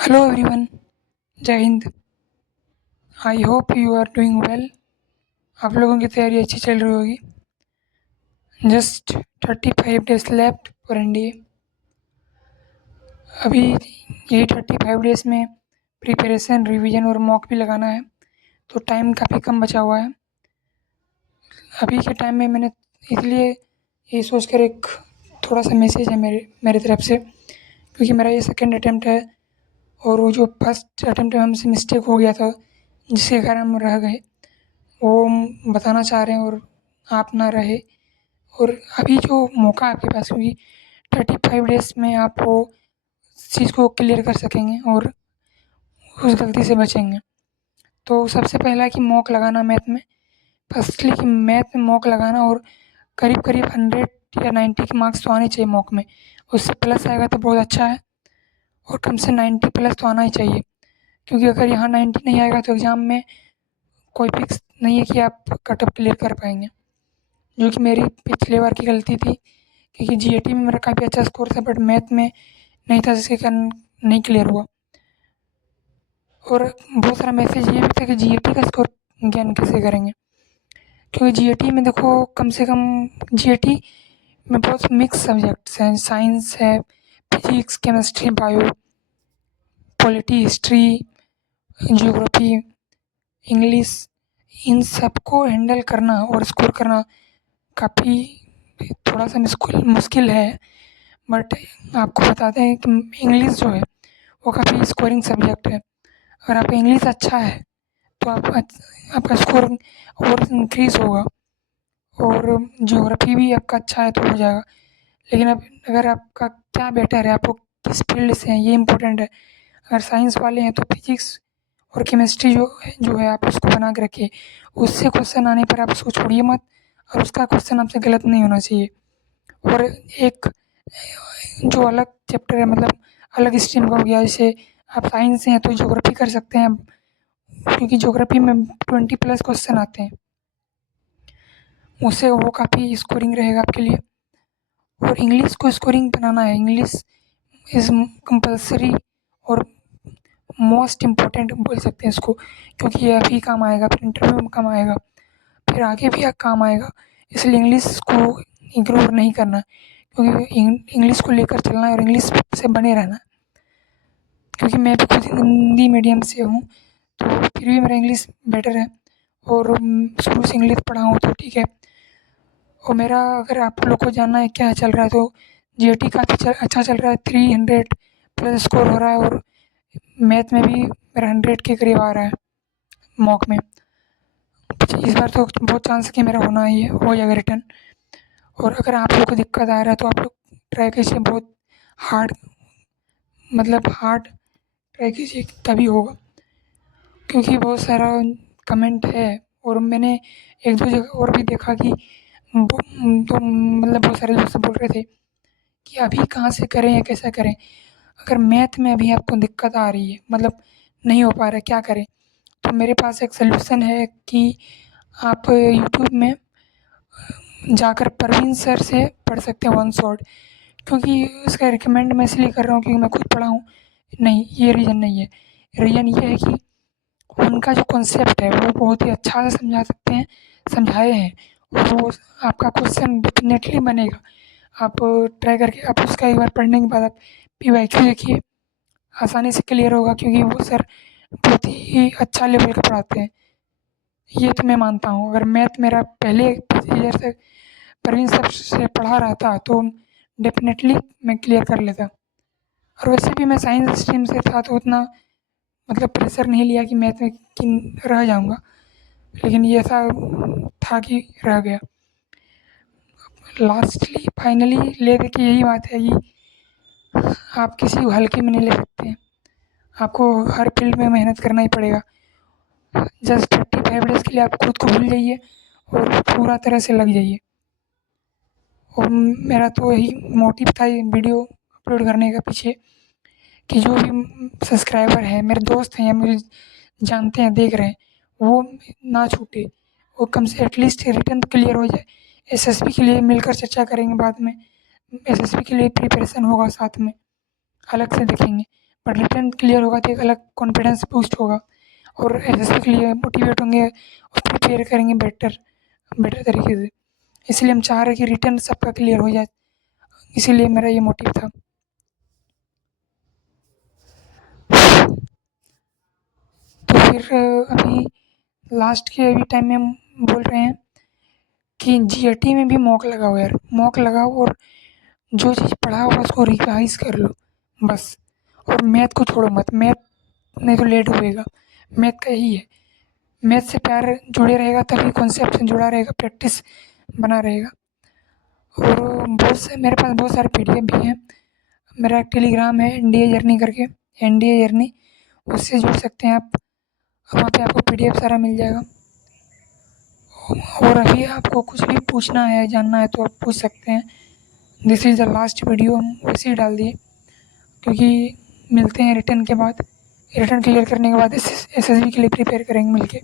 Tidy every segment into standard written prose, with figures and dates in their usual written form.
Hello everyone, जय हिंद। I hope you are doing well. आप लोगों की तैयारी अच्छी चल रही होगी। Just 35 days left for NDA. अभी यही 35 डेज में प्रिपरेशन, रिवीजन और मॉक भी लगाना है, तो टाइम काफ़ी कम बचा हुआ है। अभी के टाइम में मैंने इसलिए ये सोच कर एक थोड़ा सा मैसेज है मेरे तरफ से, क्योंकि मेरा ये सेकेंड अटैम्प्ट है और वो जो फर्स्ट अटैम्प्ट में हमसे मिस्टेक हो गया था जिसके कारण हम रह गए, वो हम बताना चाह रहे हैं और आप ना रहे। और अभी जो मौका है आपके पास, क्योंकि 35 डेज़ में आप वो चीज़ को क्लियर कर सकेंगे और उस गलती से बचेंगे। तो सबसे पहला है कि मॉक लगाना मैथ में। फर्स्टली कि मैथ में मॉक लगाना और करीब करीब 100 या 90 के मार्क्स तो आने चाहिए मॉक में। उससे प्लस आएगा तो बहुत अच्छा है, और कम से 90 प्लस तो आना ही चाहिए, क्योंकि अगर यहाँ 90 नहीं आएगा तो एग्ज़ाम में कोई फिक्स नहीं है कि आप कट ऑफ क्लियर कर पाएंगे, जो कि मेरी पिछले बार की गलती थी। क्योंकि जीएटी में मेरा काफ़ी अच्छा स्कोर था, बट मैथ में नहीं था, जिसके कारण नहीं क्लियर हुआ। और बहुत सारा मैसेज ये भी था कि जीएटी का स्कोर गेन कैसे करेंगे, क्योंकि जीएटी में देखो, कम से कम जीएटी में बहुत मिक्स सब्जेक्ट्स हैं। साइंस है, physics, chemistry, bio, polity, history, geography, English, इन सबको हैंडल करना और स्कोर करना काफ़ी थोड़ा सा मुश्किल है। बट आपको बताते हैं कि इंग्लिश जो है वो काफ़ी स्कोरिंग सब्जेक्ट है। अगर आपका इंग्लिश अच्छा है तो आपका स्कोर और इंक्रीज़ होगा, और ज्योग्राफी भी आपका अच्छा है तो हो जाएगा। लेकिन अब अगर आपका क्या बेटर है, आप लोग किस फील्ड से हैं, ये इम्पोर्टेंट है। अगर साइंस वाले हैं तो फिजिक्स और केमिस्ट्री जो है आप उसको बना के रखिए। उससे क्वेश्चन आने पर आप उसको छोड़िए मत, और उसका क्वेश्चन आपसे गलत नहीं होना चाहिए। और एक जो अलग चैप्टर है, मतलब अलग स्ट्रीम का हो गया, जैसे आप साइंस से हैं तो ज्योग्राफी कर सकते हैं, क्योंकि ज्योग्राफी में 20 प्लस क्वेश्चन आते हैं, उससे वो काफ़ी स्कोरिंग रहेगा आपके लिए। और इंग्लिश को स्कोरिंग बनाना है। इंग्लिश इज़ कंपलसरी और मोस्ट इम्पॉर्टेंट बोल सकते हैं इसको, क्योंकि ये अभी काम आएगा, फिर इंटरव्यू में काम आएगा, फिर आगे भी काम आएगा। इसलिए इंग्लिश को इग्नोर नहीं करना, क्योंकि इंग्लिश को लेकर चलना है और इंग्लिश से बने रहना है। क्योंकि मैं भी खुद हिंदी मीडियम से हूँ, तो फिर भी मेरा इंग्लिश बेटर है, और शुरू से इंग्लिश पढ़ा हूँ तो ठीक है। और मेरा, अगर आप लोग को जानना है क्या चल रहा है, तो जीएटी काफ़ी अच्छा चल रहा है। 300 प्लस स्कोर हो रहा है, और मैथ में भी मेरा 100 के करीब आ रहा है मॉक में। इस बार तो बहुत चांस है कि मेरा होना ही है, हो जाएगा रिटर्न। और अगर आप लोग को दिक्कत आ रहा है तो आप लोग ट्राई कीजिए, बहुत हार्ड, मतलब हार्ड ट्राई कीजिए, तभी होगा। क्योंकि बहुत सारा कमेंट है, और मैंने एक दो जगह और भी देखा कि तो मतलब बहुत सारे दोस्त बोल रहे थे कि अभी कहाँ से करें या कैसा करें। अगर मैथ में अभी आपको दिक्कत आ रही है, मतलब नहीं हो पा रहा है, क्या करें, तो मेरे पास एक सल्यूशन है कि आप यूट्यूब में जाकर परवीन सर से पढ़ सकते हैं वन शॉट। क्योंकि उसका रिकमेंड मैं इसलिए कर रहा हूँ क्योंकि मैं खुद पढ़ा हूँ। नहीं, ये रीज़न नहीं है। रीज़न ये है कि उनका जो कॉन्सेप्ट है वो बहुत ही अच्छा से समझा सकते हैं, समझाए हैं, और वो आपका क्वेश्चन डेफिनेटली बनेगा। आप ट्राई करके आप उसका एक बार पढ़ने के बाद आप पीवाईक्यू देखिए, आसानी से क्लियर होगा, क्योंकि वो सर बहुत ही अच्छा लेवल का पढ़ाते हैं। ये तो मैं मानता हूँ। अगर मैथ मेरा पहले ईयर से प्रवीण सर से पढ़ा रहा था तो डेफिनेटली मैं क्लियर कर लेता। और वैसे भी मैं साइंस स्ट्रीम से था तो उतना मतलब प्रेशर नहीं लिया कि मैथ में कि रह जाऊँगा, लेकिन ये ऐसा था कि रह गया। लास्टली फाइनली ले दे के यही बात है कि आप किसी को हल्के में नहीं ले सकते हैं। आपको हर फील्ड में मेहनत करना ही पड़ेगा। जस्ट 35 डेज़ के लिए आप खुद को भूल जाइए और पूरा तरह से लग जाइए। और मेरा तो यही मोटिव था ये वीडियो अपलोड करने का पीछे, कि जो भी सब्सक्राइबर है, मेरे दोस्त हैं या मुझे जानते हैं, देख रहे हैं, वो ना छूटे। वो कम से एटलीस्ट रिटर्न तो क्लियर हो जाए। एसएसबी के लिए मिलकर चर्चा करेंगे बाद में। एसएसबी के लिए प्रिपरेशन होगा साथ में, अलग से देखेंगे। बट रिटर्न क्लियर होगा तो एक अलग कॉन्फिडेंस बूस्ट होगा और एसएससी के लिए मोटिवेट होंगे और प्रिपेयर करेंगे बेटर तरीके से। इसलिए हम चाह रहे कि रिटर्न सबका क्लियर हो जाए, इसीलिए मेरा ये मोटिव था। तो फिर अभी लास्ट के अभी टाइम में हम बोल रहे हैं कि जीएटी में भी मॉक लगाओ यार, मॉक लगाओ और जो चीज़ पढ़ा होगा उसको रिवाइज कर लो बस। और मैथ को छोड़ो मत, मैथ नहीं तो लेट हुएगा। मैथ का यही है, मैथ से प्यार जुड़े रहेगा तभी कॉन्सेप्ट से जुड़ा रहेगा, प्रैक्टिस बना रहेगा। और बहुत से मेरे पास बहुत सारे पीडीएफ भी हैं। मेरा एक टेलीग्राम है एनडीए जर्नी करके, एनडीए जर्नी, उससे जुड़ सकते हैं आप। वहाँ पे आपको पीडीएफ सारा मिल जाएगा। और अभी आपको कुछ भी पूछना है, जानना है तो आप पूछ सकते हैं। This is the last video, हम वैसे ही डाल दिए क्योंकि मिलते हैं रिटर्न के बाद, रिटर्न क्लियर करने के बाद एसएसबी के लिए प्रिपेयर करेंगे मिलके।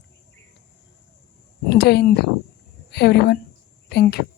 जय हिंद एवरीवन, थैंक यू।